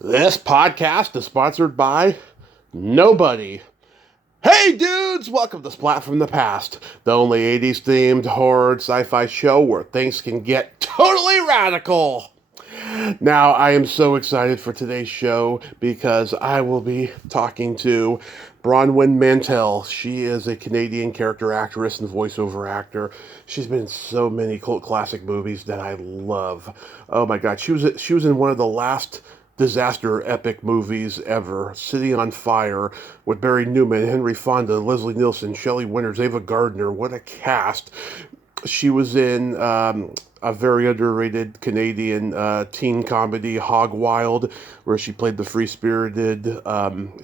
This podcast is sponsored by nobody. Hey dudes, welcome to Splat from the Past, the only 80s themed horror sci-fi show where things can get totally radical. Now, I am so excited for today's show because I will be talking to Bronwen Mantel. She is a Canadian character actress and voiceover actor. She's been in so many cult classic movies that I love. Oh my god, she was in one of the last disaster epic movies ever, City on Fire, with Barry Newman, Henry Fonda, Leslie Nielsen, Shelley Winters, Ava Gardner. What a cast! She was in a very underrated Canadian teen comedy, Hog Wild, where she played the free-spirited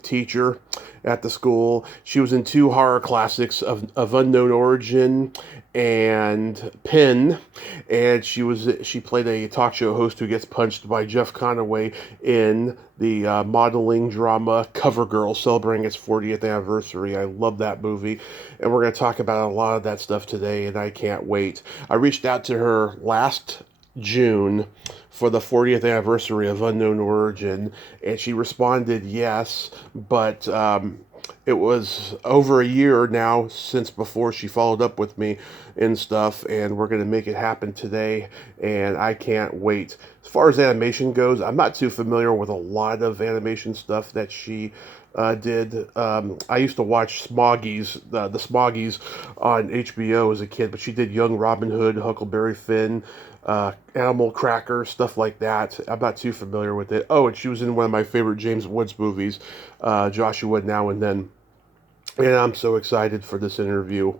teacher at the school. She was in two horror classics of unknown origin and Pin, and she played a talk show host who gets punched by Jeff Conaway in the modeling drama CoverGirl, celebrating its 40th anniversary. I love that movie, and we're going to talk about a lot of that stuff today, and I can't wait. I reached out to her last June for the 40th anniversary of Unknown Origin, and she responded yes, but it was over a year now since before she followed up with me and stuff, and we're going to make it happen today, and I can't wait. As far as animation goes, I'm not too familiar with a lot of animation stuff that she did. I used to watch Smoggies, the Smoggies on HBO as a kid, but she did Young Robin Hood, Huckleberry Finn, Animal Cracker, stuff like that. I'm not too familiar with it. Oh, and she was in one of my favorite James Woods movies, Joshua Now and Then. And I'm so excited for this interview.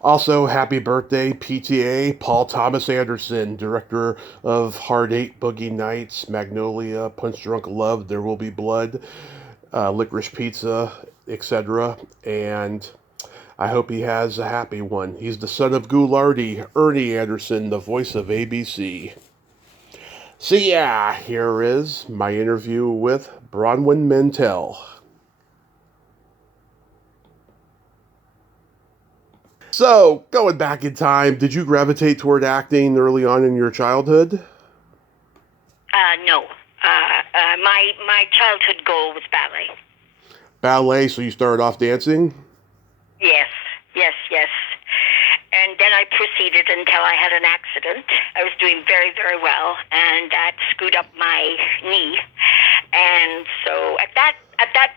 Also, happy birthday, PTA, Paul Thomas Anderson, director of Hard Eight, Boogie Nights, Magnolia, Punch Drunk Love, There Will Be Blood, Licorice Pizza, etc. And I hope he has a happy one. He's the son of Ghoulardi, Ernie Anderson, the voice of ABC. So yeah, here is my interview with Bronwen Mantel. So, going back in time, did you gravitate toward acting early on in your childhood? No. My childhood goal was ballet. Ballet, so you started off dancing? Yes. And then I proceeded until I had an accident. I was doing very, very well, and that screwed up my knee. And so at that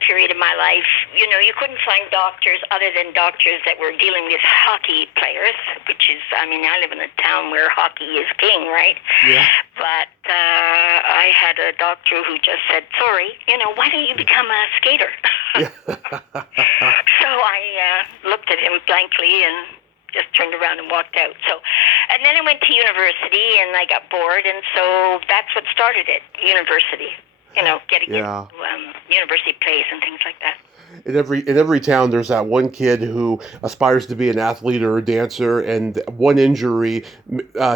period in my life, you couldn't find doctors other than doctors that were dealing with hockey players, which is, I live in a town where hockey is king, right? Yeah. But I had a doctor who just said, sorry, why don't you become a skater? So I looked at him blankly and just turned around and walked out. So, and then I went to university and I got bored, and so that's what started it, university. Getting into university plays and things like that. In every town, there's that one kid who aspires to be an athlete or a dancer, and one injury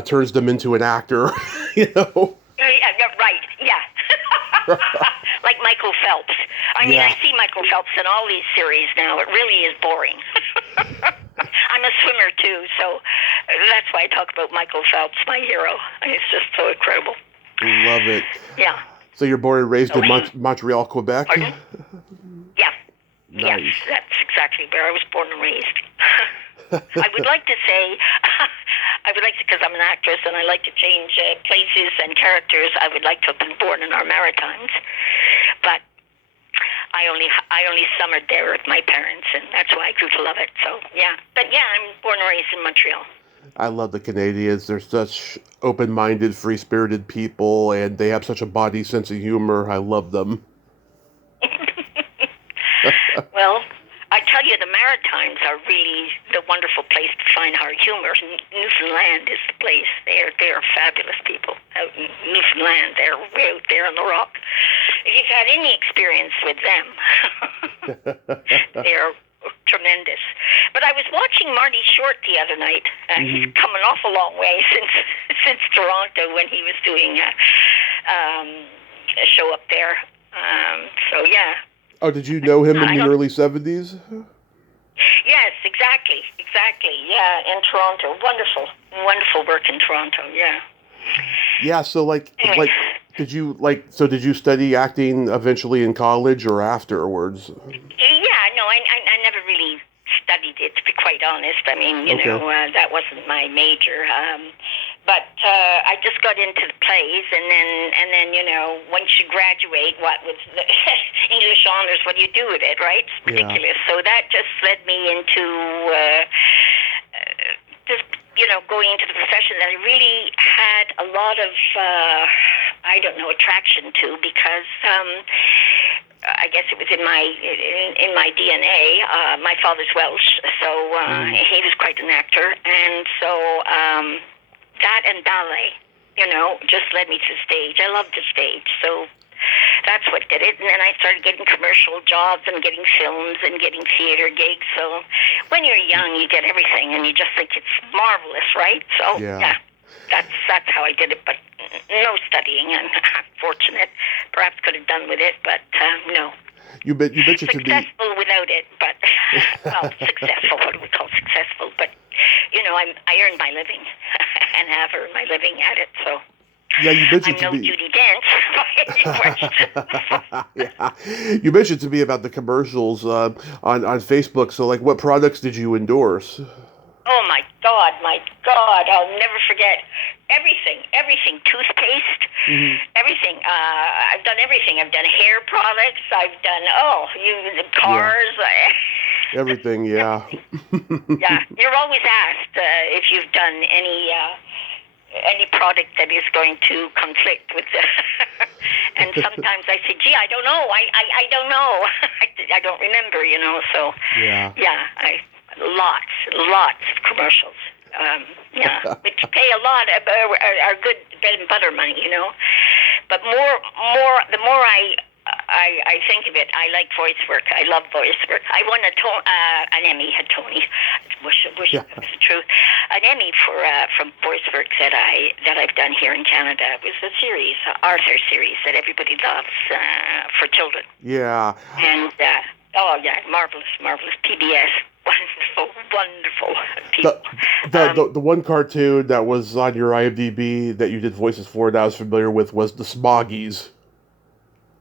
turns them into an actor. Yeah, right. Yeah. Like Michael Phelps. I see Michael Phelps in all these series now. It really is boring. I'm a swimmer too, so that's why I talk about Michael Phelps, my hero. It's just so incredible. Love it. Yeah. So you're born and raised in Montreal, Quebec? Pardon? Yeah. Nice. Yes, that's exactly where I was born and raised. I would like to say, because I'm an actress and I like to change places and characters, I would like to have been born in our Maritimes. But I only summered there with my parents, and that's why I grew to love it. So, yeah. But, yeah, I'm born and raised in Montreal. I love the Canadians. They're such open-minded, free-spirited people, and they have such a body sense of humor. I love them. Well, I tell you, the Maritimes are really the wonderful place to find our humor. Newfoundland is the place. They are fabulous people out in Newfoundland. They're way out there on the rock. If you've had any experience with them, they're tremendous. But I was watching Marty Short the other night. He's come an awful long way since Toronto when he was doing a show up there. So yeah. Oh, did you know him in the early 70s? Yes, exactly. Yeah, in Toronto. Wonderful work in Toronto. Yeah. Yeah. So like Did you study acting eventually in college or afterwards? Yeah, no, I never really studied it, to be quite honest. I mean, Okay. that wasn't my major. But I just got into the plays, and then once you graduate, what with the English honors, what do you do with it, right? It's Yeah. ridiculous. So that just led me into just going into the profession that I really had a lot of attraction to, because I guess it was in my DNA. My father's Welsh, so he was quite an actor, and so that and ballet, just led me to the stage. I loved the stage, so that's what did it. And then I started getting commercial jobs and getting films and getting theater gigs. So when you're young, you get everything, and you just think it's marvelous, right? So Yeah. that's how I did it. But no studying. I'm fortunate. Perhaps could have done with it, but no. You mentioned to me. Successful without it, but successful. What do we call successful? But I earned my living and have earned my living at it. So Yeah, you mentioned I'm no Judi Dench by any question. Yeah, you mentioned to me about the commercials on Facebook. So, like, what products did you endorse? Oh my God, I'll never forget everything, toothpaste, everything. I've done everything. I've done hair products. I've done, the cars. Everything, yeah. Yeah, you're always asked if you've done any product that is going to conflict with the and sometimes I say, gee, I don't know. I don't know. I don't remember, so Yeah. lots of commercials. Which pay a lot, are good bread and butter money, But the more I think of it, I like voice work. I love voice work. I won an Emmy, a Tony. Wish it was true. An Emmy from voice work that I've done here in Canada. It was a series, Arthur series that everybody loves, for children. Yeah. And marvelous PBS. Wonderful people. The one cartoon that was on your IMDb that you did voices for that I was familiar with was the Smoggies.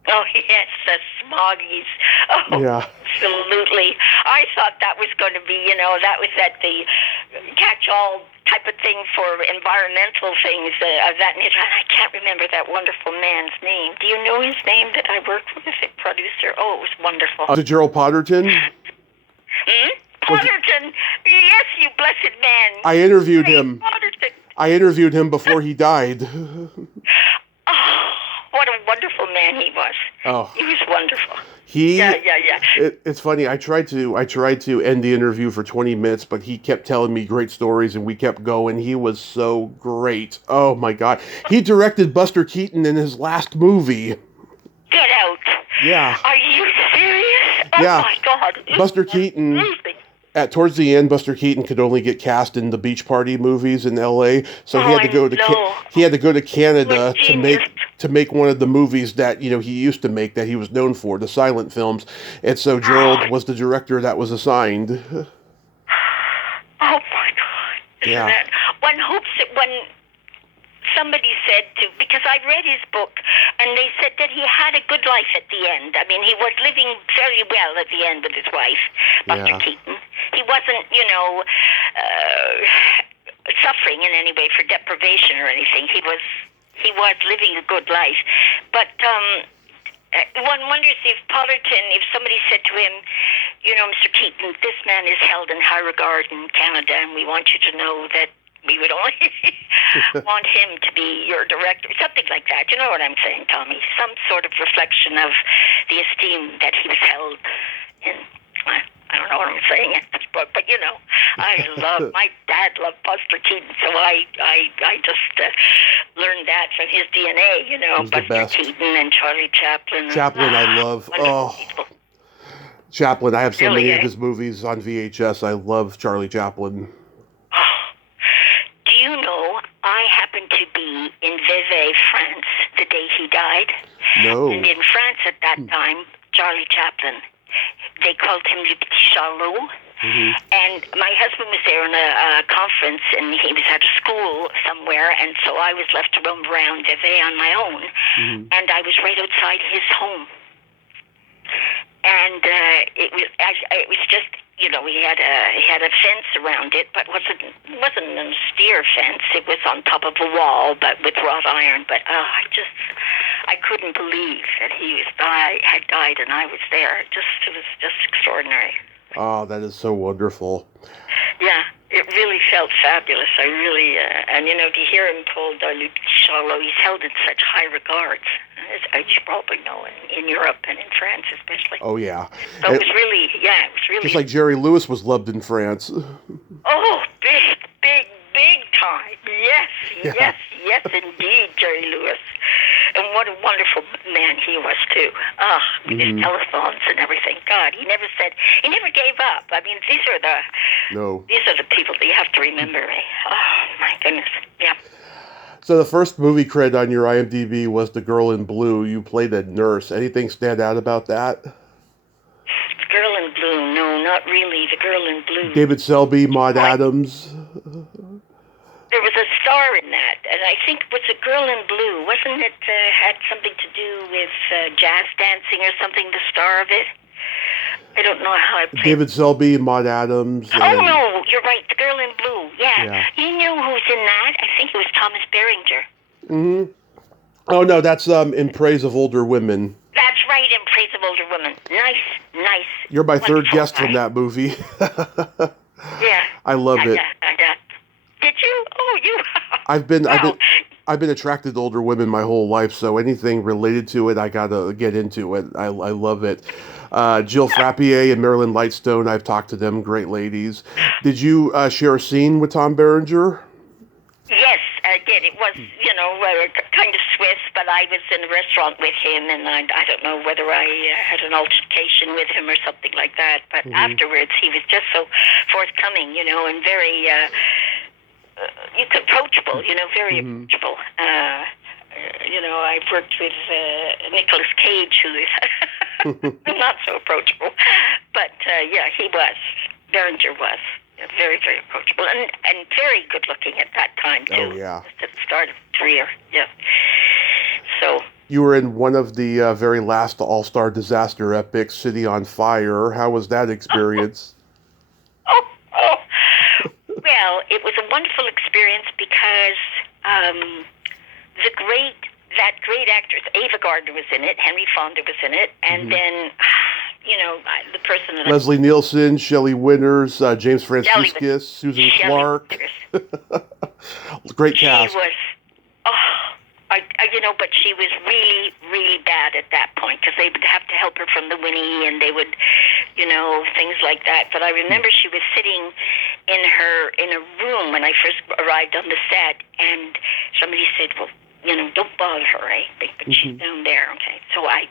Oh, yes, the Smoggies. Oh, Yeah. absolutely. I thought that was going to be, that was the catch-all type of thing for environmental things of that nature. And I can't remember that wonderful man's name. Do you know his name that I worked with, the producer? Oh, it was wonderful. Was it Gerald Potterton? Potterton. Yes, you blessed man. I interviewed him. Potterton. I interviewed him before he died. Oh, what a wonderful man he was. Oh. He was wonderful. Yeah. Yeah. It's funny. I tried to end the interview for 20 minutes, but he kept telling me great stories, and we kept going. He was so great. Oh my God. He directed Buster Keaton in his last movie. Get out. Yeah. Are you serious? Oh my God. Buster Keaton. Amazing. Towards the end, Buster Keaton could only get cast in the Beach Party movies in L.A., so he had to go to Canada to make one of the movies that he used to make that he was known for, the silent films, and so Gerald was the director that was assigned. Oh my God! Isn't that one hopes that when somebody said because I read his book, and they said that he had a good life at the end. I mean, he was living very well at the end with his wife, Buster Keaton. He wasn't, suffering in any way for deprivation or anything. He was living a good life. But one wonders if somebody said to him, Mr. Keaton, this man is held in high regard in Canada, and we want you to know that we would only want him to be your director, something like that. You know what I'm saying, Tommy? Some sort of reflection of the esteem that he was held in. I don't know what I'm saying, but my dad loved Buster Keaton, so I just learned that from his DNA, Buster Keaton and Charlie Chaplin. I love. Chaplin. I have so many of his movies on VHS. I love Charlie Chaplin. Do you know, I happened to be in Vevey, France, the day he died. No. And in France at that time, Charlie Chaplin, they called him Le Petit Charlot, And my husband was there on a conference, and he was at a school somewhere, and so I was left to roam around on my own, and I was right outside his home. And it was just, he had a fence around it, but wasn't an austere fence. It was on top of a wall, but with wrought iron. But I couldn't believe that he had died, and I was there. It was just extraordinary. Oh, that is so wonderful. Yeah, it really felt fabulous. I really, and to hear him told Luc Charlot, he's held in such high regards, as you probably know, in Europe and in France especially. Oh, yeah. So it was really. Just like Jerry Lewis was loved in France. Oh, big time. Yes, indeed, Jerry Lewis. And what a wonderful man he was, too. With his telethons and everything. God, he never gave up. I mean, these are the people that you have to remember, eh? Oh, my goodness. Yeah. So the first movie credit on your IMDb was The Girl in Blue. You played a nurse. Anything stand out about that? The Girl in Blue. No, not really. The Girl in Blue. David Selby, Maud Adams. There was a star in that, and I think it was A Girl in Blue. Wasn't it had something to do with jazz dancing or something, the star of it? I don't know how I played. David Selby, Maud Adams. Oh, no, you're right, The Girl in Blue. Yeah. You know who's in that? I think it was Thomas Berenger. Oh, no, that's In Praise of Older Women. That's right, In Praise of Older Women. Nice. You're my third guest from that movie. Yeah. I love it. Yeah. Did you? Oh, you. I've been attracted to older women my whole life, so anything related to it, I gotta get into it. I love it. Jill Frappier and Marilyn Lightstone, I've talked to them, great ladies. Did you share a scene with Tom Berenger? Yes, I did. It was, kind of Swiss, but I was in a restaurant with him, and I don't know whether I had an altercation with him or something like that. But afterwards, he was just so forthcoming, and very approachable, very approachable. I've worked with Nicolas Cage, who is not so approachable. But, he was. Berenger was. Very, very approachable. And very good looking at that time, too. Oh, yeah. Just at the start of his career, yeah. So... You were in one of the very last all-star disaster epics, City on Fire. How was that experience? Well, it was a wonderful experience because that great actress, Ava Gardner, was in it, Henry Fonda was in it, and then, the person that Leslie Nielsen, Shelley Winters, James Franciscus, Susan Clark. Great cast. She was, but she was really, really bad at that point because they would have to help her from the Winnie, and they would, things like that. But I remember she was sitting in a room when I first arrived on the set, and somebody said, well, don't bother her, eh? But she's down there, okay? So I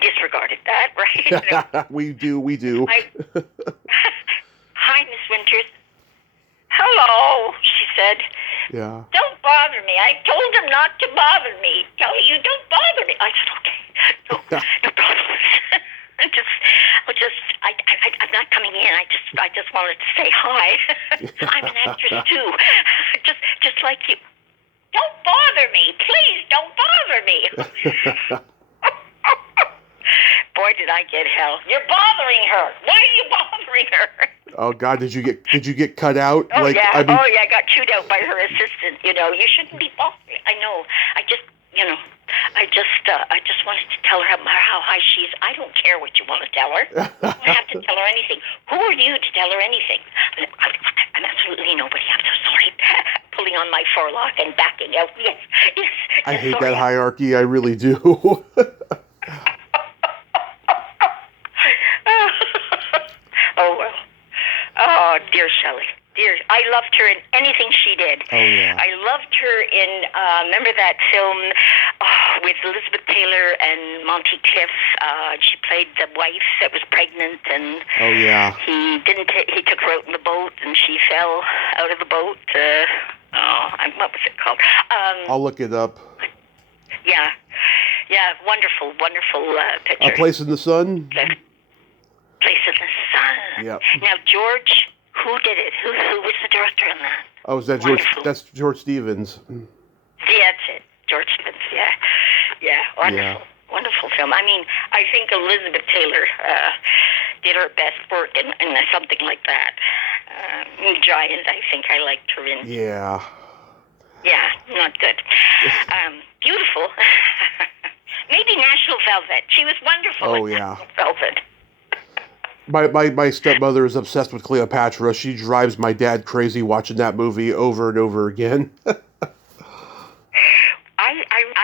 disregarded that, right? We do. Hi, Miss Winters. Hello, she said. Yeah. Don't bother me. I told him not to bother me. Tell you, don't bother me. I said, okay. No problem. I'm not coming in. I just wanted to say hi. I'm an actress too. Just like you. Don't bother me. Please don't bother me. Boy, did I get hell. You're bothering her. Why are you bothering her? Oh God, did you get cut out? Oh, yeah. I got chewed out by her assistant. You shouldn't be bothering. I know. I just wanted to tell her how high she is. I don't care what you want to tell her. You don't have to tell her anything. Who are you to tell her anything? I'm absolutely nobody. I'm so sorry. Pulling on my forelock and backing out. Yes. I hate that hierarchy. I really do. Oh, well. Oh, dear Shelley. Dear, I loved her in anything she did. Oh, yeah. I loved her in, remember that film with Elizabeth Taylor and Monty Cliff? She played the wife that was pregnant, and oh, yeah. He took her out in the boat, and she fell out of the boat. What was it called? I'll look it up. Yeah, wonderful picture. A Place in the Sun? Place in the son. Yep. Now, George, who did it? Who was the director on that? Oh, is that George? Wonderful. That's George Stevens. Yeah, that's it. George Stevens, yeah. Yeah, wonderful. Yeah. Wonderful film. I mean, I think Elizabeth Taylor did her best work in something like that. Giant, I think I liked her in. Yeah. Yeah, not good. Beautiful. Maybe National Velvet. She was wonderful. Oh, in yeah. National Velvet. My stepmother is obsessed with Cleopatra. She drives my dad crazy watching that movie over and over again.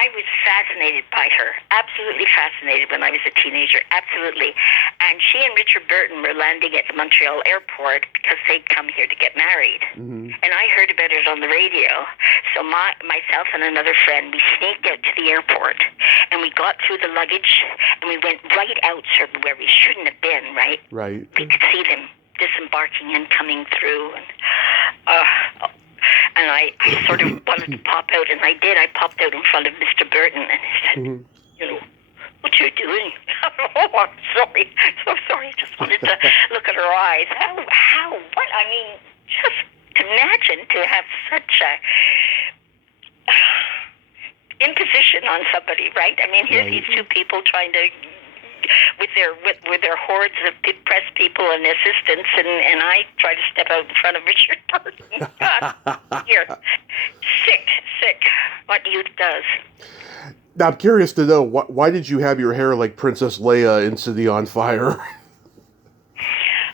I was fascinated by her. Absolutely fascinated when I was a teenager. Absolutely. And she and Richard Burton were landing at the Montreal airport because they'd come here to get married. Mm-hmm. And I heard about it on the radio. So myself and another friend, we sneaked out to the airport. And we got through the luggage. And we went right out sort of where we shouldn't have been, right? Right. We could see them disembarking and coming through. And I sort of wanted to pop out, and I did. I popped out in front of Mr. Burton, and he said, Mm-hmm. you know, what you doing? Oh, I'm sorry. So sorry. Just wanted to look at her eyes. How, what? I mean, just imagine to have such a imposition on somebody, right? I mean, here's these two people trying to, with their hordes of press people and assistants, and I try to step out in front of Richard Burton. God, here, sick. What youth does. Now, I'm curious to know, why did you have your hair like Princess Leia in City on Fire?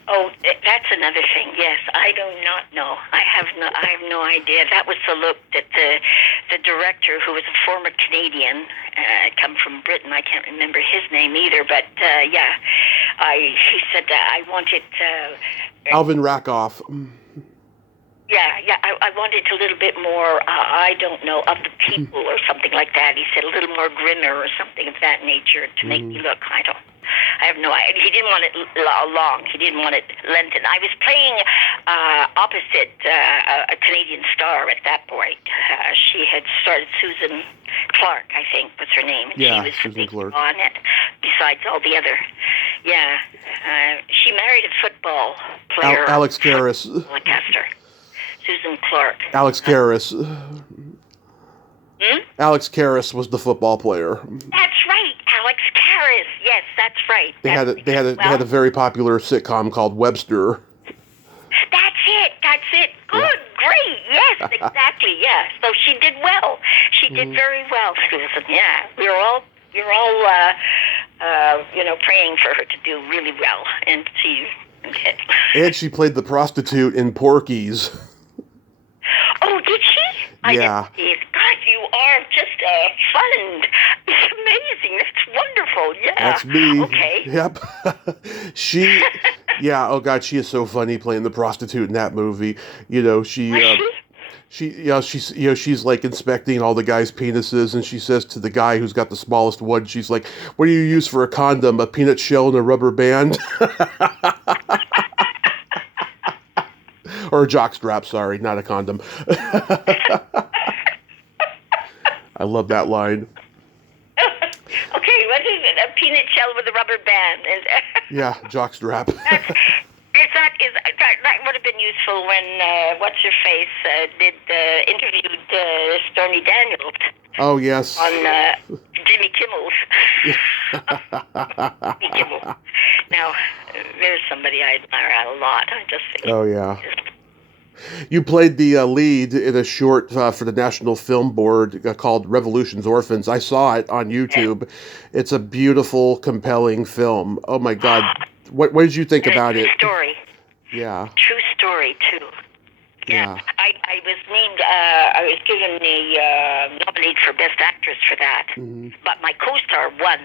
Oh, that's another thing. Yes, I do not know. I have no idea. That was the look that the director, who was a former Canadian, come from Britain. I can't remember his name either, but he said that I wanted. Alvin Rakoff. Yeah, I wanted a little bit more, I don't know, of the people or something like that. He said a little more grimmer or something of that nature to make me look, I have no idea. He didn't want it long. He didn't want it lengthened. I was playing opposite a Canadian star at that point. She had started, Susan Clark, I think was her name. And Yeah, she was Susan Clark. on it, besides all the other. Yeah. She married a football player. Alex Karras. Broadcaster. Susan Clark. Alex Karras. Alex Karras was the football player. That's right, Alex Karras. Yes, that's right. They had a very popular sitcom called Webster. That's it. Good, great. Yes, exactly. Yeah. So she did well. She did very well, Susan. Yeah, you're all praying for her to do really well, and she did. And she played the prostitute in Porky's. Oh, did she? Yeah. I didn't see it. God, you are just fun. It's amazing. That's wonderful. Yeah. That's me. Okay. Yep. Oh God, she is so funny playing the prostitute in that movie. She's like inspecting all the guys' penises, and she says to the guy who's got the smallest one, she's like, "What do you use for a condom? A peanut shell and a rubber band?" Or a jockstrap, sorry, not a condom. I love that line. Okay, what is it? A peanut shell with a rubber band. Yeah, jockstrap. That would have been useful when what's her face interviewed Stormy Daniels. Oh yes. On Jimmy Kimmel's. Jimmy Kimmel. Now, there's somebody I admire a lot. I just think. Oh yeah. You played the lead in a short for the National Film Board called Revolution's Orphans. I saw it on YouTube. It's a beautiful, compelling film. Oh my God. What did you think about it? True story. Yeah. True story, too. Yeah. I was named, I was given the nominated for Best Actress for that. Mm-hmm. But my co-star won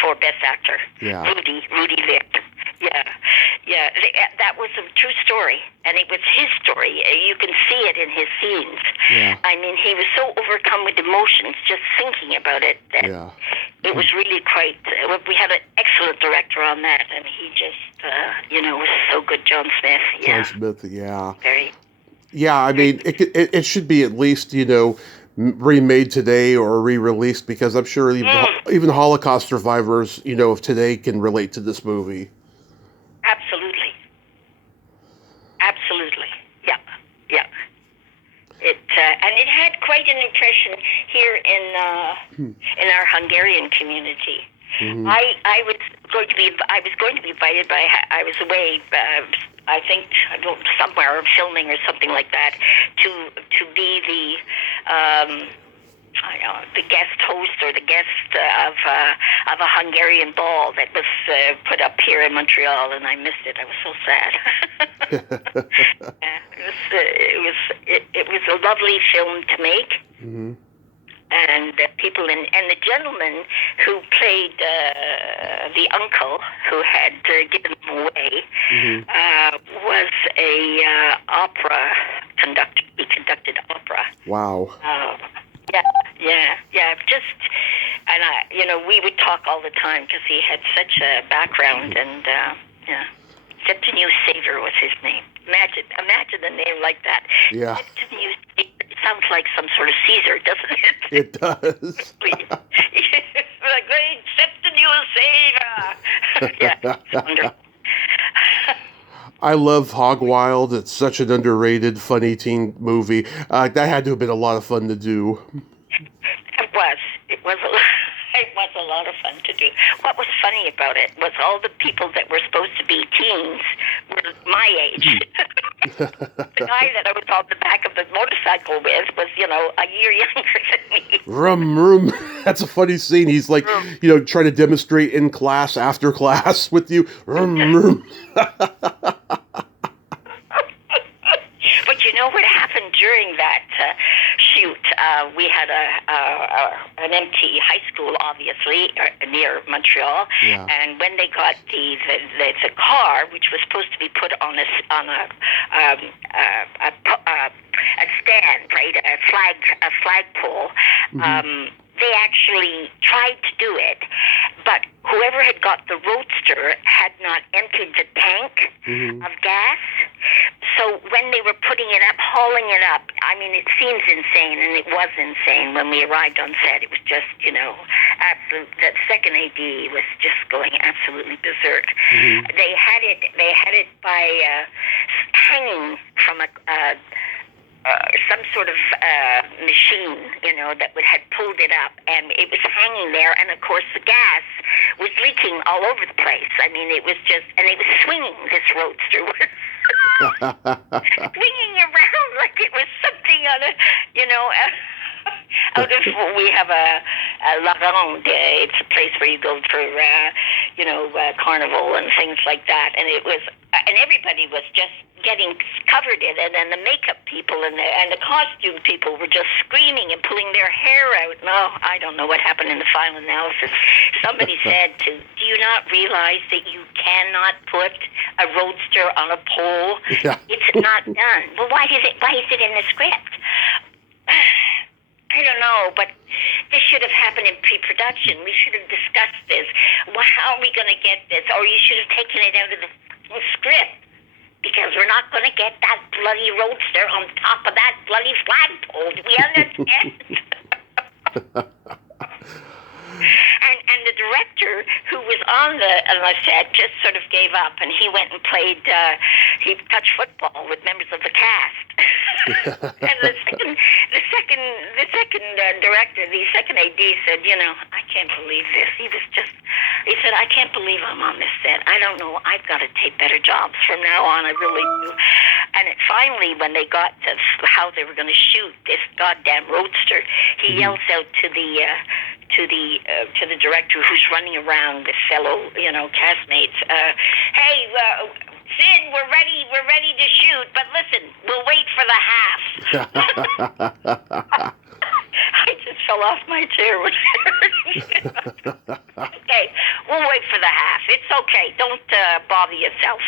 for Best Actor. Yeah. Rudy lived. Yeah. That was a true story, and it was his story. You can see it in his scenes. Yeah. I mean, he was so overcome with emotions just thinking about it that it was really quite. We had an excellent director on that, and he just, was so good. John Smith. Yeah. John Smith. Yeah. Very. Yeah, I mean, it should be at least remade today or re-released, because I'm sure even Holocaust survivors of today can relate to this movie. Absolutely. in our Hungarian community. Mm-hmm. I was going to be invited by. I was away. I think somewhere filming or something like that to be the guest host or the guest of a Hungarian ball that was put up here in Montreal, and I missed it. I was so sad. It was a lovely film to make. Mm-hmm. And and the gentleman who played the uncle who had given him away was a opera conductor. He conducted opera. Wow. Yeah. We would talk all the time because he had such a background, and Septimius Saver was his name. Imagine a name like that. Yeah. Septimius Saver. It sounds like some sort of Caesar, doesn't it? It does. The great Septimius Saver. Yeah, it's wonderful. I love Hog Wild. It's such an underrated, funny teen movie. That had to have been a lot of fun to do. It was a lot of fun to do. What was funny about it was all the people that were supposed to be teens were my age. The guy that I was on the back of the motorcycle with was, a year younger than me. Rum. That's a funny scene. He's like, trying to demonstrate in class, after class with you. Rum. But you know what happened during that shoot? We had an empty high school, obviously, near Montreal. Yeah. And when they got the car, which was supposed to be put on a stand, right, a flagpole. They actually tried to do it, but whoever had got the roadster had not emptied the tank of gas. So when they were putting it up, hauling it up, I mean, it seems insane, and it was insane when we arrived on set. It was just, absolute. That second AD was just going absolutely berserk. They had it by hanging from some sort of machine, that had pulled it up, and it was hanging there, and of course the gas was leaking all over the place. I mean, it was just, and it was swinging, this roadster was swinging around like it was something on a, we have a La Ronde. It's a place where you go for, carnival and things like that, and it was, and everybody was just getting covered in it, and the makeup people and the costume people were just screaming and pulling their hair out. No, I don't know what happened in the final analysis. Somebody said do you not realize that you cannot put a roadster on a pole? Yeah. It's not done. Well, why is it in the script? I don't know, but this should have happened in pre-production. We should have discussed this. Well, how are we going to get this? Or you should have taken it out of the script. Because we're not going to get that bloody roadster on top of that bloody flagpole. Do we understand? And the director who was on the set just sort of gave up, and he went and played. He touched football with members of the cast. And the second director, the second AD said, I can't believe this. He said, I can't believe I'm on this set. I don't know. I've got to take better jobs from now on. I really do. And finally, when they got to how they were going to shoot this goddamn roadster, he yells out to the director who's running around with fellow, castmates. Hey, Sid, we're ready to shoot, but listen, we'll wait for the half. I just fell off my chair when I heard it. Okay, we'll wait for the half. It's okay. Don't bother yourself.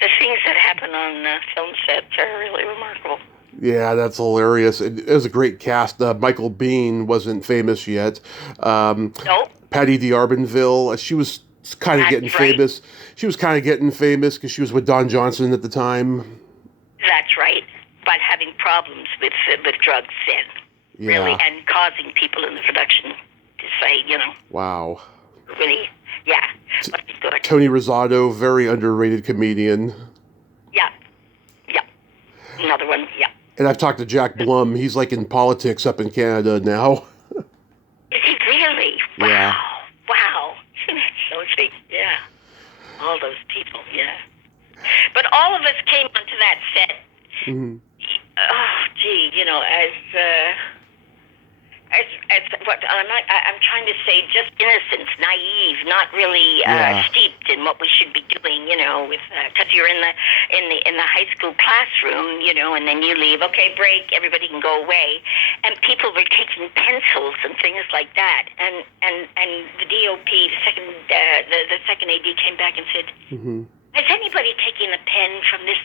The things that happen on film sets are really remarkable. Yeah, that's hilarious. It was a great cast. Michael Biehn wasn't famous yet. Nope. Patty D'Arbanville, she was kind of getting famous. She was kind of getting famous because she was with Don Johnson at the time. That's right. But having problems with drugs then, really, and causing people in the production to say, Wow. Really, yeah. But good. Tony Rosado, very underrated comedian. Yeah. Another one, yeah. And I've talked to Jack Blum. He's like in politics up in Canada now. Is he really? Yeah. Wow. So sweet. Yeah. All those people. Yeah. But all of us came onto that set. Mm-hmm. Oh, gee, as what I'm trying to say, just innocence, naive, not really steeped in what we should be doing, with because you're in the high school classroom, and then you leave. Okay, break. Everybody can go away, and people were taking pencils and things like that. And the DOP, the second AD, came back and said, Mm-hmm. "Has anybody taken a pen from this?"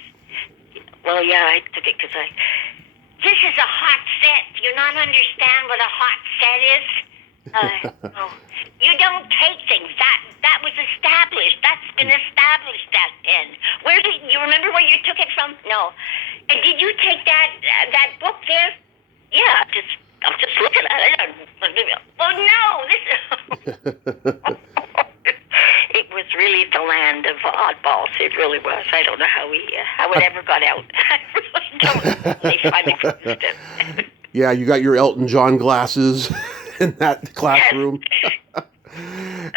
Well, yeah, I took it because this is a hot set. Do you not understand what a hot set is? No. You don't take things. That was established. That's been established, that pen. Where did you remember where you took it from? No. And did you take that book there? Yeah, I'm just looking at it. Well, no, this it was really the land of oddballs. It really was. I don't know how it ever got out. I really don't. They finally produced it. Yeah, you got your Elton John glasses in that classroom.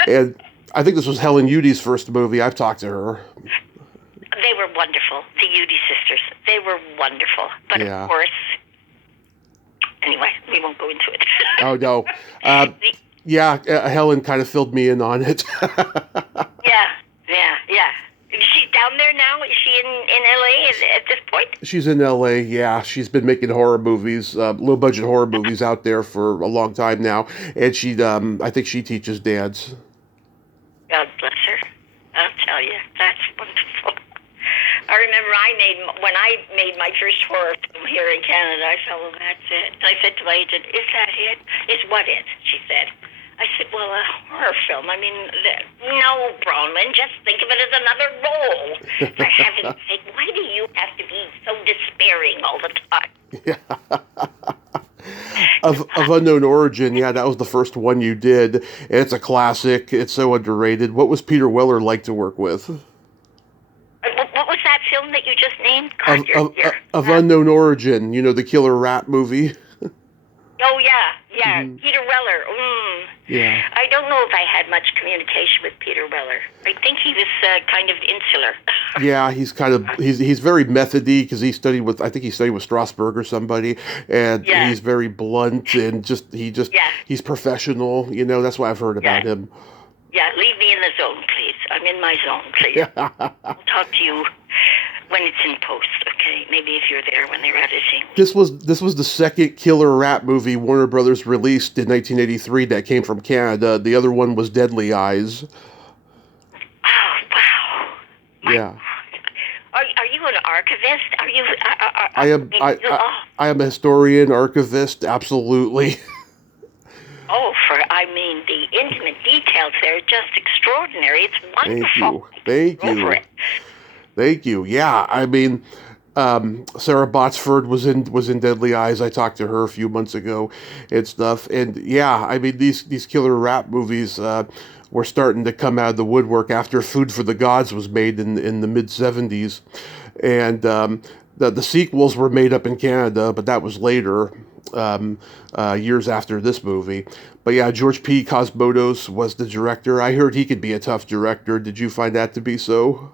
And I think this was Helen Udy's first movie. I've talked to her. They were wonderful. The Udy sisters. They were wonderful. But of course, anyway, we won't go into it. Oh, no. Helen kind of filled me in on it. Yeah. Is she down there now? Is she in L.A. at this point? She's in L.A., yeah. She's been making horror movies, low-budget horror movies out there for a long time now. And I think she teaches dance. God bless her. I'll tell you, that's wonderful. I remember when I made my first horror film here in Canada, I said, well, that's it. And I said to my agent, is that it? Is what it? She said. I said, well, a horror film. I mean, no, Bronwen, just think of it as another role. For heaven's sake, why do you have to be so despairing all the time? Yeah. Of Unknown Origin, yeah, that was the first one you did. It's a classic. It's so underrated. What was Peter Weller like to work with? What was that film that you just named? Of Unknown Origin, the killer rat movie. Oh, yeah. Mm-hmm. Peter Weller. Yeah. I don't know if I had much communication with Peter Weller. I think he was kind of insular. Yeah, he's very methody because he studied with Strasberg or somebody, and he's very blunt and he's professional. That's what I've heard about him. Yeah, leave me in the zone, please. I'm in my zone, please. I'll talk to you when it's in post, okay? Maybe if you're there when they're editing. This was the second killer rat movie Warner Brothers released in 1983 that came from Canada. The other one was Deadly Eyes. Oh, wow. Yeah. Are you an archivist? Are you? I am a historian, archivist, absolutely. The intimate details there are just extraordinary. It's wonderful. Thank you. Yeah, I mean, Sarah Botsford was in Deadly Eyes. I talked to her a few months ago and stuff. And yeah, I mean, these killer rap movies were starting to come out of the woodwork after Food for the Gods was made in the mid-'70s. And the sequels were made up in Canada, but that was later, years after this movie. But yeah, George P. Cosmatos was the director. I heard he could be a tough director. Did you find that to be so?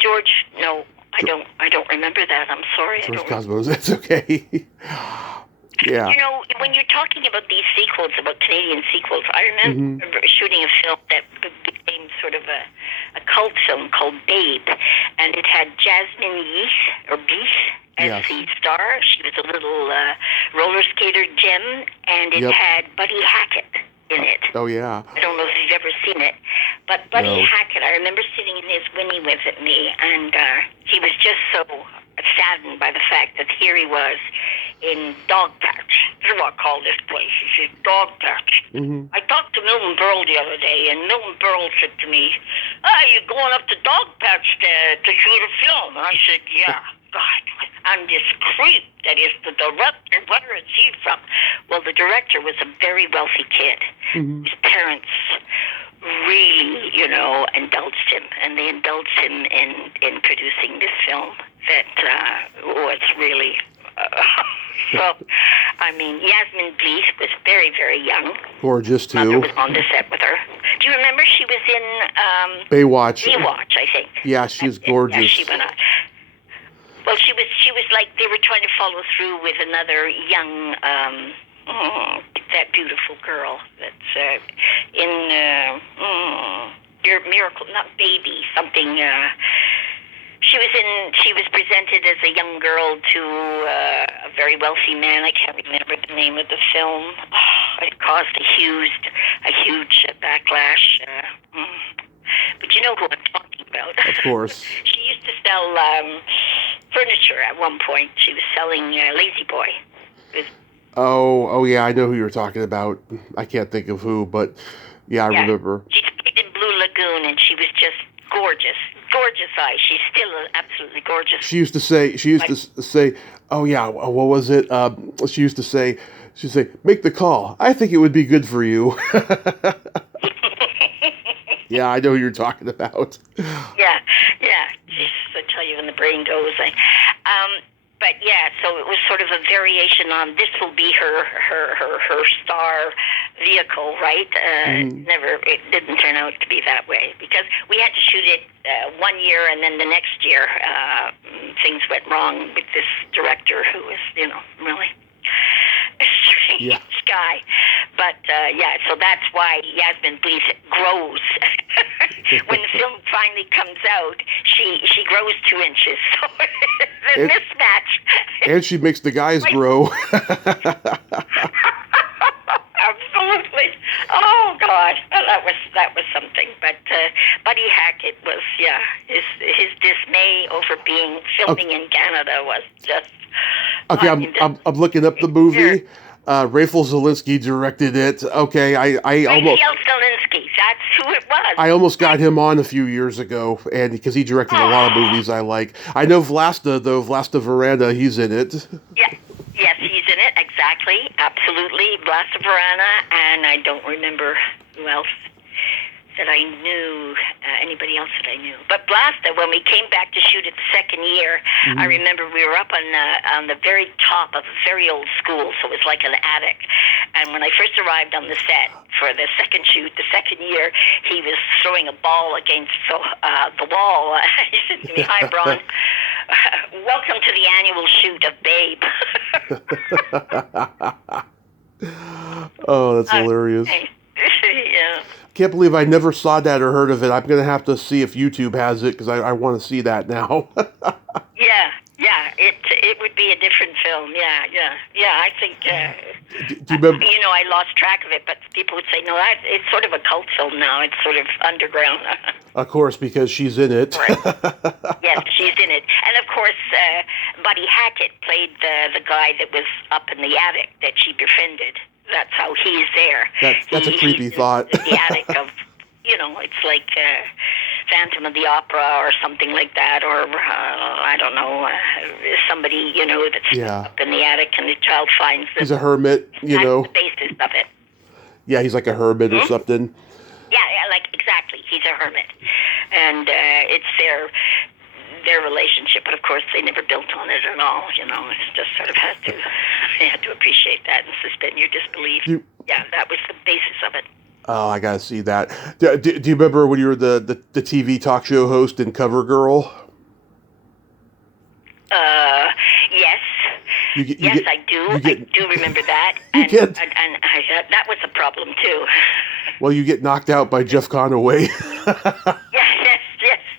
George, no, I don't remember that. I'm sorry. George Cosmatos, that's okay. Yeah. When you're talking about these sequels, about Canadian sequels, I remember shooting a film that became sort of a cult film called Babe, and it had Jasmine Beef as the star. She was a little roller skater gem, and it had Buddy Hackett in it. Oh, yeah. I don't know if you've ever seen it, but Buddy Hackett, I remember sitting in his whinny with me, and he was just so saddened by the fact that here he was in Dogpatch. This is what I call this place. He said, Dogpatch. Mm-hmm. I talked to Milton Berle the other day, and Milton Berle said to me, you're going up to Dogpatch to shoot a film. And I said, yeah. God, I'm this creep that is the director. Where is he from? Well, the director was a very wealthy kid. Mm-hmm. His parents really, indulged him, and they indulged him in producing this film that was really. So, I mean, Yasmin Bleeth was very, very young. Gorgeous, too. Mother was on the set with her. Do you remember she was in Baywatch? Baywatch, I think. Yeah, she's gorgeous. Yeah, she went on. Well, she was like they were trying to follow through with another young, that beautiful girl that's in Your Miracle, not Baby, something. She was presented as a young girl to a very wealthy man. I can't remember the name of the film. It caused a huge backlash. But you know who I'm talking about. Of course. She used to sell furniture at one point. She was selling Lazy Boy. Oh yeah, I know who you're talking about. I can't think of who, but yeah, I remember. She played in Blue Lagoon, and she was just gorgeous. Gorgeous eyes. She's still absolutely gorgeous. She used to say, oh yeah, what was it? She used to say, make the call. I think it would be good for you. Yeah, I know who you're talking about. Yeah. Jeez, I tell you, when the brain goes. But yeah, so it was sort of a variation on this will be her star vehicle, right? It didn't turn out to be that way because we had to shoot it 1 year, and then the next year things went wrong with this director who was, really a strange guy. But so that's why Yasmin Bleeth grows. When the film finally comes out, she grows 2 inches. So the mismatch. And she makes the guys grow. Absolutely. Oh God, that was something. But Buddy Hackett was his dismay over filming in Canada was just. Okay, I'm looking up the movie. Rafal Zelinsky directed it. Okay, I almost. Rafal Zelinsky, that's who it was. I almost got him on a few years ago, and because he directed a lot of movies I like. I know Vlasta though. Vlasta Veranda, he's in it. Yeah. Yes, he's in it. Exactly. Absolutely. Vlasta Veranda, and I don't remember who else that I knew, anybody else that I knew. But Vlasta, when we came back to shoot it the second year, I remember we were up on the very top of a very old school, so it was like an attic. And when I first arrived on the set for the second shoot, the second year, he was throwing a ball against the wall. He said to me, "Hi, Bron. Welcome to the annual shoot of Babe." Oh, that's hilarious. Yeah. Can't believe I never saw that or heard of it. I'm going to have to see if YouTube has it because I want to see that now. Yeah. It would be a different film. Yeah. I think. Do you remember? I lost track of it, but people would say, no, it's sort of a cult film now. It's sort of underground. Of course, because she's in it. Right. Yes, she's in it. And of course, Buddy Hackett played the guy that was up in the attic that she befriended. That's how he's there. That's a creepy thought. The attic of, it's like Phantom of the Opera or something like that, or I don't know, somebody, that's up in the attic and the child finds them. He's a hermit, That's the basis of it. Yeah, he's like a hermit or something. Yeah, like exactly. He's a hermit. And it's their relationship, but of course they never built on it at all. It's just sort of had to appreciate that and suspend your disbelief. That was the basis of it. Oh, I gotta see that. Do you remember when you were the TV talk show host in CoverGirl? Yes. I do. I do remember that. And that was a problem too. Well, you get knocked out by Jeff Conaway.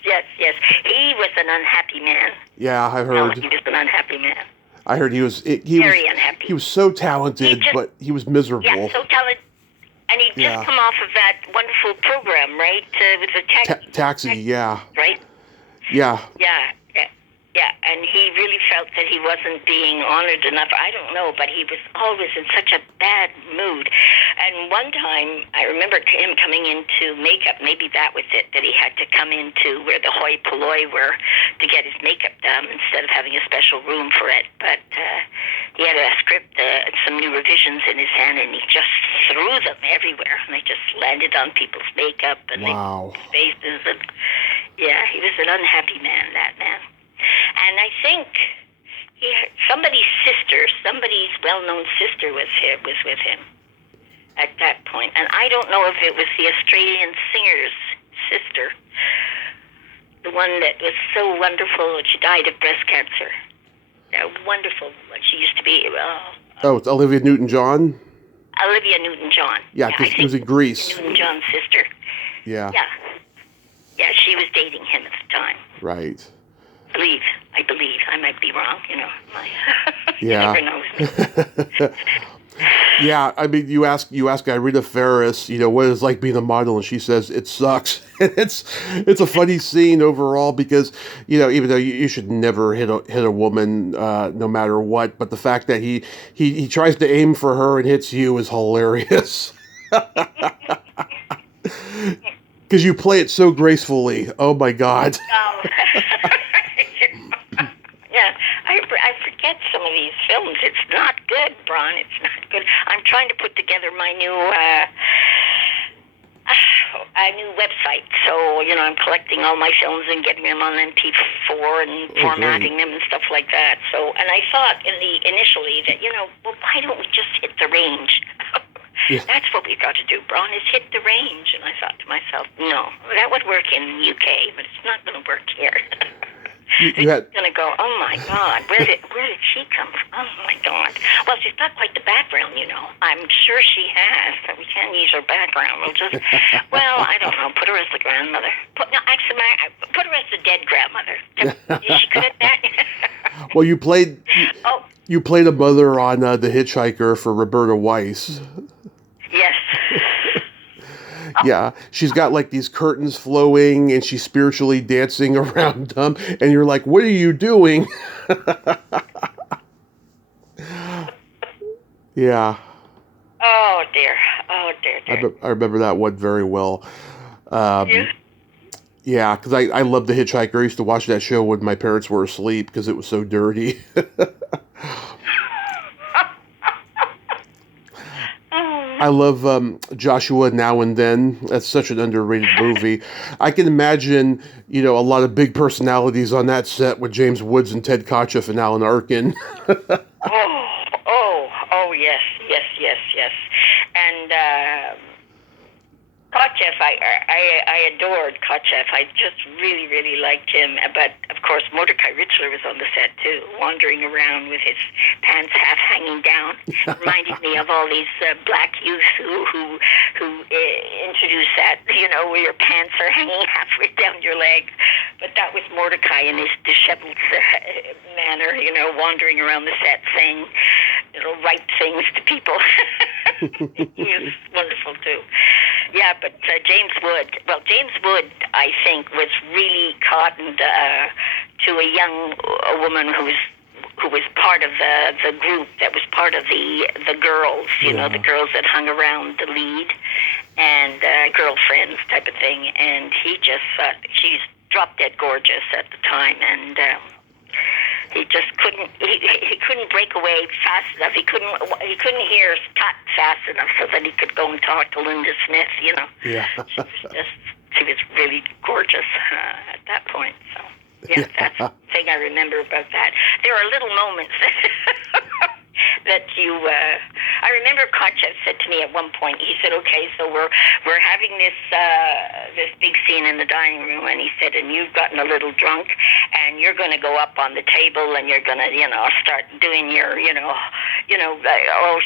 Yes. He was an unhappy man. Yeah, I heard. He was an unhappy man. I heard he was very unhappy. He was so talented, but he was miserable. Yeah, so talented. And he'd just come off of that wonderful program, right? With the taxi. Taxi, yeah. Right? Yeah. Yeah. Yeah, and he really felt that he wasn't being honored enough. I don't know, but he was always in such a bad mood. And one time, I remember him coming into makeup. Maybe that was it, that he had to come into where the hoi polloi were to get his makeup done instead of having a special room for it. But he had a script, some new revisions in his hand, and he just threw them everywhere. And they just landed on people's makeup and faces. And yeah, he was an unhappy man, that man. And I think somebody's well-known sister was with him at that point. And I don't know if it was the Australian singer's sister, the one that was so wonderful. She died of breast cancer. Wonderful. She used to be. It's Olivia Newton-John? Olivia Newton-John. Yeah, because she was in Greece. Newton-John's sister. Yeah. Yeah. Yeah, she was dating him at the time. Right. I believe. I might be wrong, Yeah. You never know. Yeah, I mean, you ask Irina Ferris, what it's like being a model, and she says it sucks. It's a funny scene overall because, even though you should never hit a woman, no matter what, but the fact that he tries to aim for her and hits you is hilarious. Because you play it so gracefully. Oh my God. Yeah, I forget some of these films. It's not good, Bron. It's not good. I'm trying to put together my new website. So, I'm collecting all my films and getting them on MP4 and formatting them and stuff like that. So, and I thought initially that, well, why don't we just hit the range? Yeah. That's what we've got to do, Bron, is hit the range. And I thought to myself, no, that would work in the UK, but it's not going to work here. You're going to go, oh my God, where did she come from? Oh my God. Well, she's got quite the background, I'm sure she has, but we can't use her background. We'll just, I don't know, put her as the grandmother. Put her as the dead grandmother. Is she good at that? Well, you played a mother on The Hitchhiker for Roberta Weiss. Yes. Yeah, she's got like these curtains flowing and she's spiritually dancing around them. And you're like, what are you doing? Yeah. Oh, dear. I remember that one very well. Yeah, because I love The Hitchhiker. I used to watch that show when my parents were asleep because it was so dirty. I love Joshua Now and Then. That's such an underrated movie. I can imagine, a lot of big personalities on that set with James Woods and Ted Kotcheff and Alan Arkin. Yes. And Kotcheff, I adored Kotcheff. I just really, really liked him. But, of course, Mordecai Richler was on the set, too, wandering around with his pants half hanging down. Reminded me of all these black youth who introduced that, where your pants are hanging halfway down your leg. But that was Mordecai in his disheveled manner, wandering around the set saying right things to people. He was wonderful, too. Yeah, but James Wood, I think, was really cottoned to a woman who was part of the group that was part of the girls, the girls that hung around the lead and girlfriends type of thing. And he just thought she's drop dead gorgeous at the time, and he just couldn't break away fast enough. He couldn't hear cut fast enough so that he could go and talk to Linda Smith. Yeah. She was really gorgeous at that point. So that's the thing I remember about that. There are little moments that I remember Kotcheff said to me at one point, he said, okay, so we're having this big scene in the dining room, and he said, and you've gotten a little drunk, and you're going to go up on the table, and you're going to, start doing your, she's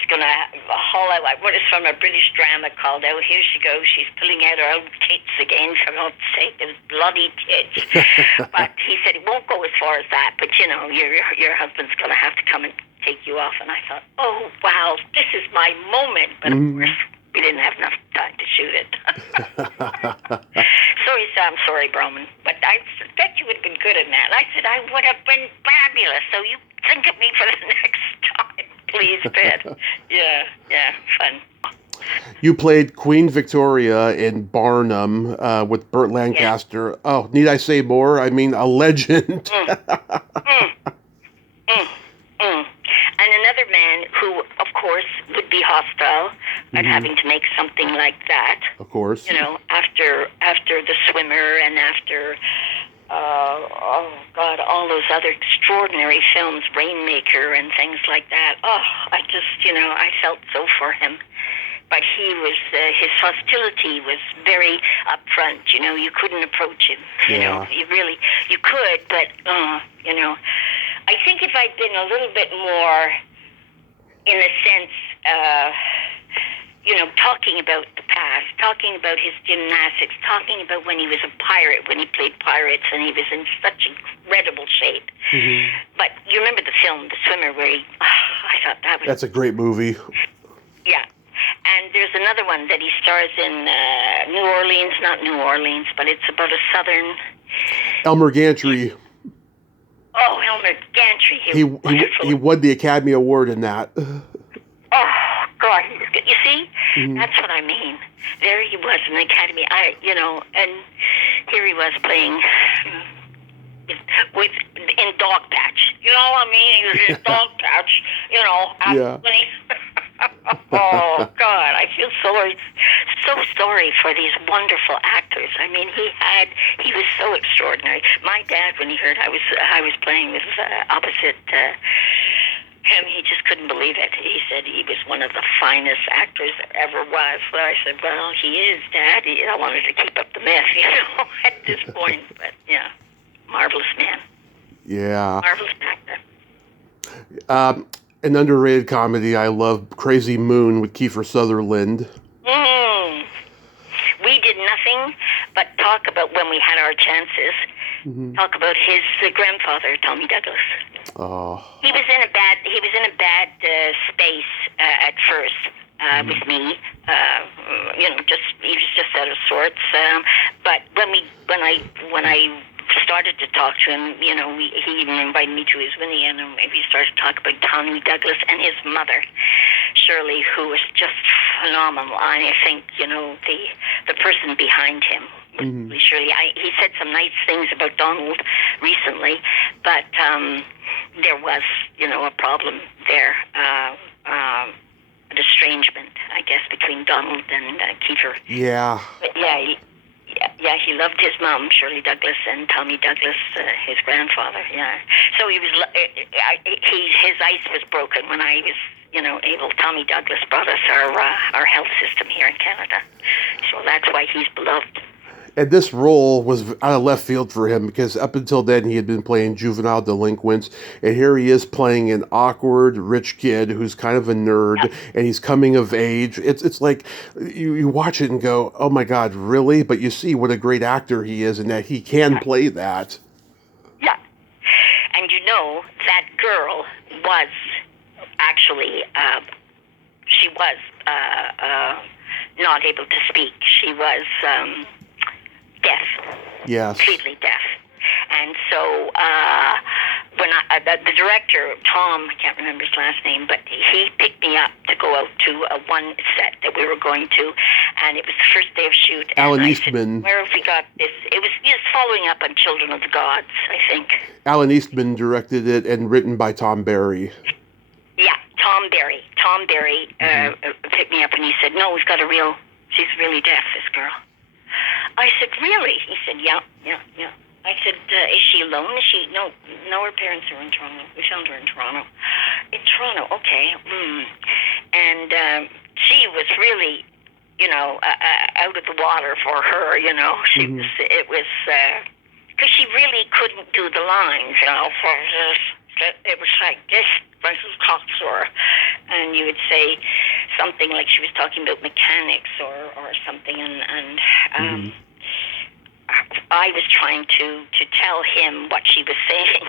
going to haul out, what is from a British drama called Out Here She Goes, she's pulling out her own tits again, for God's sake, those bloody tits. But he said, it won't go as far as that, but, your husband's going to have to come and take you off. And I thought, oh, wow, this is my moment. But, of course, we didn't have enough time to shoot it. I'm sorry, Bronwen, but I bet you would have been good in that. I said I would have been fabulous. So you think of me for the next time, please, Ben. Yeah, fun. You played Queen Victoria in Barnum with Burt Lancaster. Yeah. Oh, need I say more? I mean, a legend. And another man who, of course, would be hostile at having to make something like that. Of course. You know, after The Swimmer and after, all those other extraordinary films, Rainmaker and things like that. Oh, I felt so for him. But he was, his hostility was very upfront. You know, you couldn't approach him. You know, you could, but, I think if I'd been a little bit more, in a sense, talking about the past, talking about his gymnastics, talking about when he was a pirate, when he played pirates, and he was in such incredible shape. But you remember the film, The Swimmer, where I thought that was... That's a great movie. Yeah. And there's another one that he stars in New Orleans, not New Orleans, but it's about a southern... Elmer Gantry. Oh, Elmer Gantry. He won the Academy Award in that. Oh, God. You see? That's what I mean. There he was in the Academy. And here he was playing in Dog Patch. You know what I mean? He was in Dog Patch, when he... Oh, God, I feel so sorry for these wonderful actors. I mean, he was so extraordinary. My dad, when he heard I was playing with opposite him, he just couldn't believe it. He said he was one of the finest actors there ever was. So I said, well, he is, Dad. I wanted to keep up the myth, at this point. But, yeah, marvelous man. Yeah. Marvelous actor. An underrated comedy I love, Crazy Moon with Kiefer Sutherland. We did nothing but talk about, when we had our chances, talk about his grandfather, Tommy Douglas. Oh. He was in a bad space at first with me. He was just out of sorts. But when I started to talk to him, he even invited me to his wedding, and we started to talk about Tommy Douglas and his mother, Shirley, who was just phenomenal. I think, the person behind him was Shirley. He said some nice things about Donald recently, but there was, a problem there, an estrangement, I guess, between Donald and Kiefer. Yeah. But yeah, he loved his mom, Shirley Douglas, and Tommy Douglas, his grandfather. Yeah, so he was. His ice was broken when I was, able. Tommy Douglas brought us our health system here in Canada, so that's why he's beloved. And this role was out of left field for him, because up until then he had been playing juvenile delinquents, and here he is playing an awkward rich kid who's kind of a nerd, and he's coming of age. It's like you watch it and go, oh my God, really? But you see what a great actor he is, and that he can play that. Yeah, and that girl was actually she was not able to speak. She was deaf. Yes. Completely deaf. And so when the director, Tom, I can't remember his last name, but he picked me up to go out to one set that we were going to, and it was the first day of shoot. Alan and Eastman. Said, where have we got this? It was just following up on Children of the Gods, I think. Alan Eastman directed it and written by Tom Barry. Yeah, Tom Barry. Tom Barry picked me up and he said, no, she's really deaf, this girl. I said, really? He said, yeah. I said, is she alone? No, her parents are in Toronto. We found her in Toronto. In Toronto, okay. And she was really, out of the water for her, It was, because she really couldn't do the lines, It was like this, Mrs. Coxor, and you would say something like she was talking about mechanics or something, and I was trying to tell him what she was saying,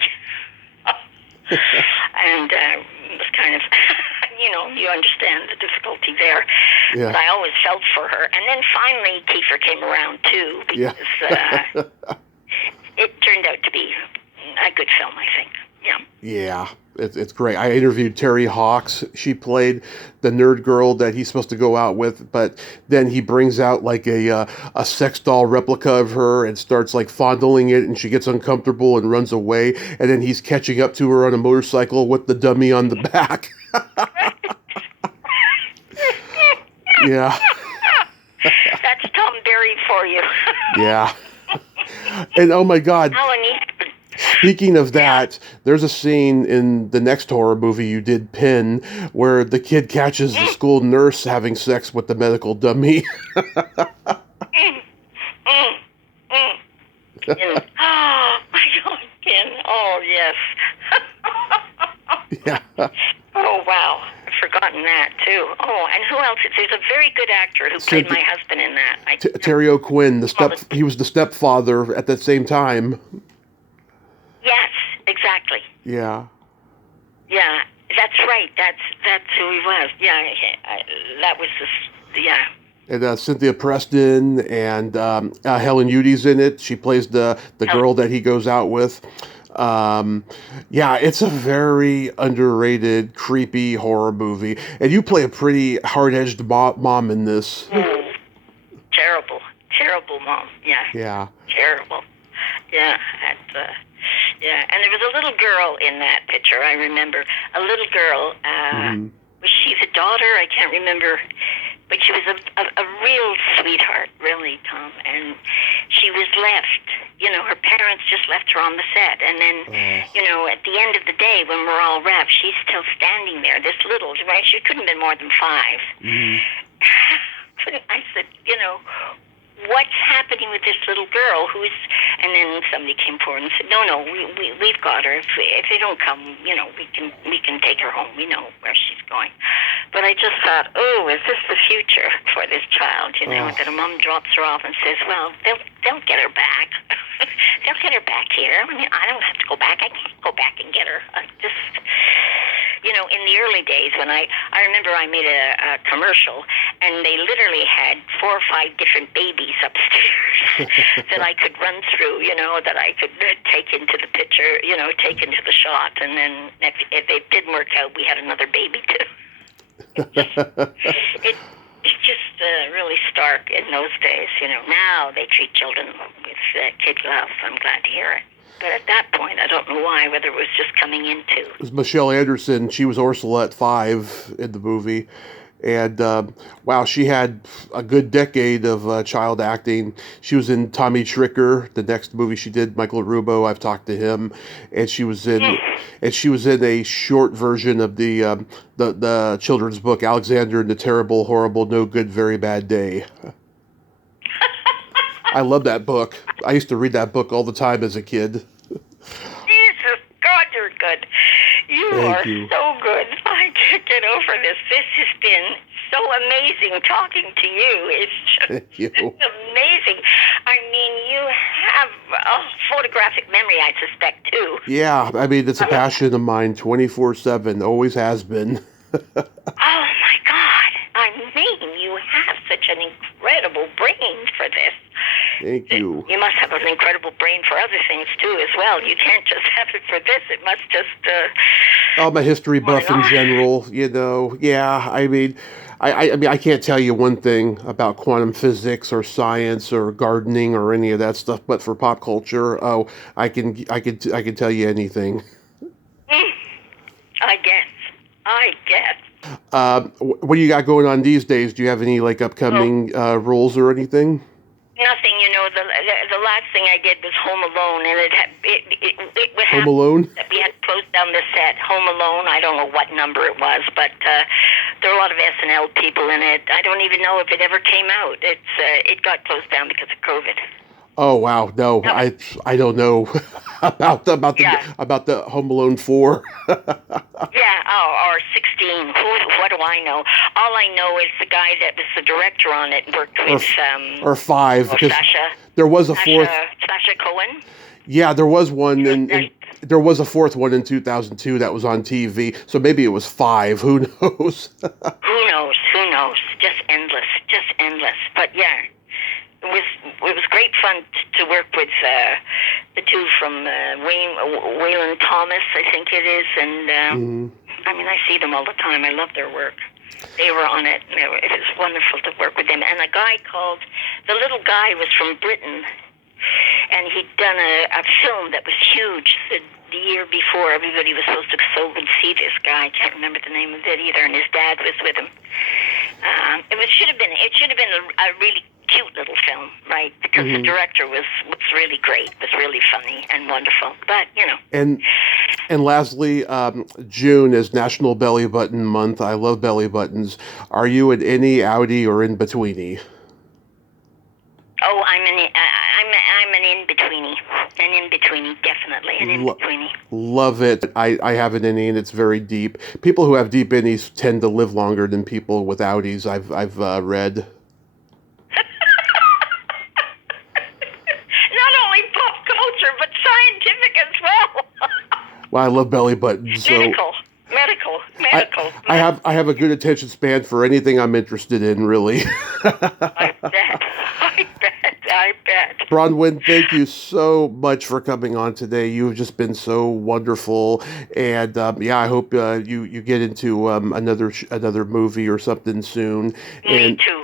and it was kind of you understand the difficulty there. Yeah. But I always felt for her. And then finally, Kiefer came around, too, because it turned out to be a good film, I think. Yeah. Yeah, it's great. I interviewed Terry Hawks. She played the nerd girl that he's supposed to go out with, but then he brings out like a sex doll replica of her and starts like fondling it, and she gets uncomfortable and runs away. And then he's catching up to her on a motorcycle with the dummy on the back. Yeah. That's Tom Berry for you. Yeah. And oh my God. Alan Eastman. Speaking of that, there's a scene in the next horror movie you did, Pin, where the kid catches the school nurse having sex with the medical dummy. Oh, my God, Pin. Oh, yes. Yeah. Oh, wow. I've forgotten that, too. Oh, and who else? There's a very good actor who played my husband in that. Terry O'Quinn, he was the stepfather at the same time. Yes, exactly. Yeah. Yeah, that's right. That's who he was. Yeah, that was yeah. And Cynthia Preston and Helen Udy's in it. She plays the girl that he goes out with. Yeah, it's a very underrated, creepy horror movie. And you play a pretty hard-edged mom in this. Terrible mom. Yeah. Yeah. Terrible. Yeah. Yeah. And there was a little girl in that picture, I remember. A little girl. Was she the daughter? I can't remember. But she was a real sweetheart, really, Tom. And she was left. Her parents just left her on the set. And then, at the end of the day, when we're all wrapped, she's still standing there, this little, right? She couldn't have been more than 5. I said, what's happening with this little girl and then somebody came forward and said, no, we've got her. If they don't come, we can take her home. We know where she's going. But I just thought, oh, is this the future for this child? That a mom drops her off and says, well, they'll get her back. They'll get her back here. I mean, I don't have to go back. I can't go back and get her. In the early days when I remember I made a commercial and they literally had 4 or 5 different babies upstairs that I could run through, that I could take into the picture, take into the shot. And then if it didn't work out, we had another baby too. It's just really stark in those days, Now they treat children with kid love. I'm glad to hear it. But at that point, I don't know why, whether it was just coming into. It was Michelle Anderson. She was Ursula at 5 in the movie. And, wow, she had a good decade of child acting. She was in Tommy Tricker, the next movie she did, Michael Rubo. I've talked to him. And she was in a short version of the children's book, Alexander and the Terrible, Horrible, No Good, Very Bad Day. I love that book. I used to read that book all the time as a kid. Jesus, God, you're good. Thank you. So good. I can't get over this. This has been so amazing talking to you. It's amazing. I mean, you have a photographic memory, I suspect, too. Yeah, I mean, it's a passion of mine, 24/7, always has been. Oh, my God. I mean, you have such an incredible brain for this. Thank you. You must have an incredible brain for other things, too, as well. You can't just have it for this. It must just... I'm a history buff in general, Yeah, I mean, I can't tell you one thing about quantum physics or science or gardening or any of that stuff, but for pop culture, I can tell you anything. I guess. What do you got going on these days? Do you have any upcoming roles or anything? Nothing, the last thing I did was Home Alone, and it was Home Alone? We had to close down the set. Home Alone, I don't know what number it was, but there were a lot of SNL people in it. I don't even know if it ever came out. It got closed down because of COVID. Oh wow, no, I don't know about the Home Alone 4. Or 16. What do I know? All I know is the guy that was the director on it worked with or 5 because Sasha. There was a fourth. Sasha Cohen. Yeah, there was one, and there was a fourth one in 2002 that was on TV, so maybe it was 5. Who knows? Who knows? Who knows? Just endless. Just endless. But yeah, it was great fun to work with the two from Wayland Thomas, I think it is, and I mean, I see them all the time. I love their work. They were on it. And it was wonderful to work with them. And a guy the little guy was from Britain, and he'd done a film that was huge the year before. Everybody was supposed to go and see this guy. I can't remember the name of it either, and his dad was with him. It should have been a really cute little film, right? Because the director was really great, was really funny and wonderful. But And lastly, June is National Belly Button Month. I love belly buttons. Are you an innie, outie, or in betweenie? Oh, I'm an in-betweenie. An in-betweenie, definitely. An in-betweenie. Love it. I have an innie, and it's very deep. People who have deep innies tend to live longer than people with outies, I've read. Not only pop culture, but scientific as well. Well, I love belly buttons. So Medical. I have a good attention span for anything I'm interested in, really. I bet. Bronwen, thank you so much for coming on today. You've just been so wonderful, and I hope you get into another movie or something soon. Me too.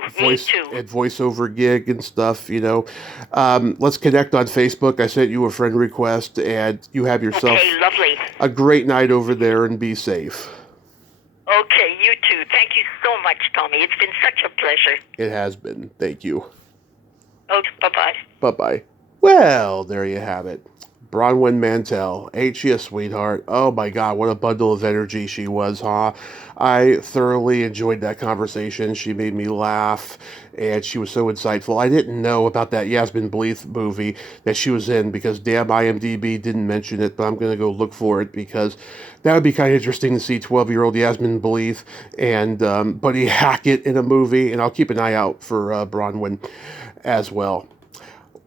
And voiceover gig and stuff. Let's connect on Facebook. I sent you a friend request, and you have yourself lovely. a great night over there, and be safe. Okay, you too. Thank you so much, Tommy. It's been such a pleasure. It has been. Thank you. Okay, bye-bye. Bye-bye. Well, there you have it. Bronwen Mantel. Ain't she a sweetheart? Oh my God, what a bundle of energy she was, huh? I thoroughly enjoyed that conversation. She made me laugh, and she was so insightful. I didn't know about that Yasmin Bleeth movie that she was in because damn IMDb didn't mention it, but I'm going to go look for it because that would be kind of interesting to see 12-year-old Yasmin Bleeth and Buddy Hackett in a movie, and I'll keep an eye out for Bronwen as well.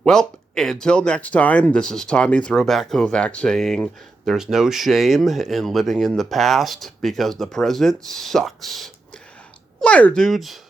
Well, until next time, this is Tommy Throwback Kovac saying there's no shame in living in the past because the present sucks. Later, dudes.